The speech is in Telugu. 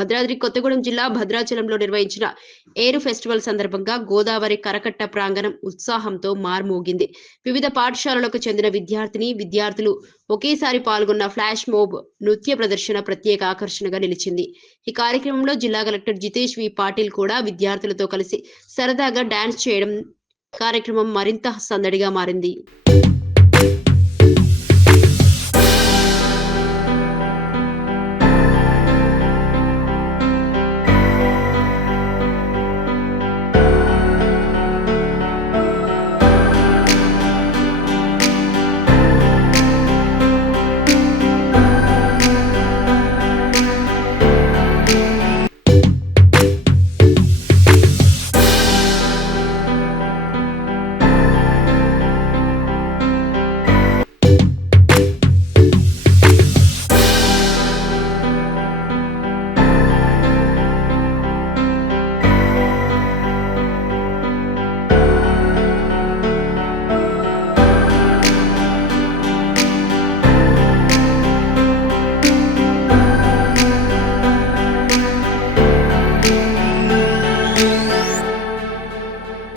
భద్రాద్రి కొత్తగూడెం జిల్లా భద్రాచలంలో నిర్వహించిన ఏరు ఫెస్టివల్ సందర్భంగా గోదావరి కరకట్ట ప్రాంగణం ఉత్సాహంతో మార్మోగింది. వివిధ పాఠశాలలకు చెందిన విద్యార్థులు ఒకేసారి పాల్గొన్న ఫ్లాష్ మోబ్ నృత్య ప్రదర్శన ప్రత్యేక ఆకర్షణగా నిలిచింది. ఈ కార్యక్రమంలో జిల్లా కలెక్టర్ జితేష్ వి పాటిల్ కూడా విద్యార్థులతో కలిసి సరదాగా డాన్స్ చేయడం కార్యక్రమం మరింత సందడిగా మారింది.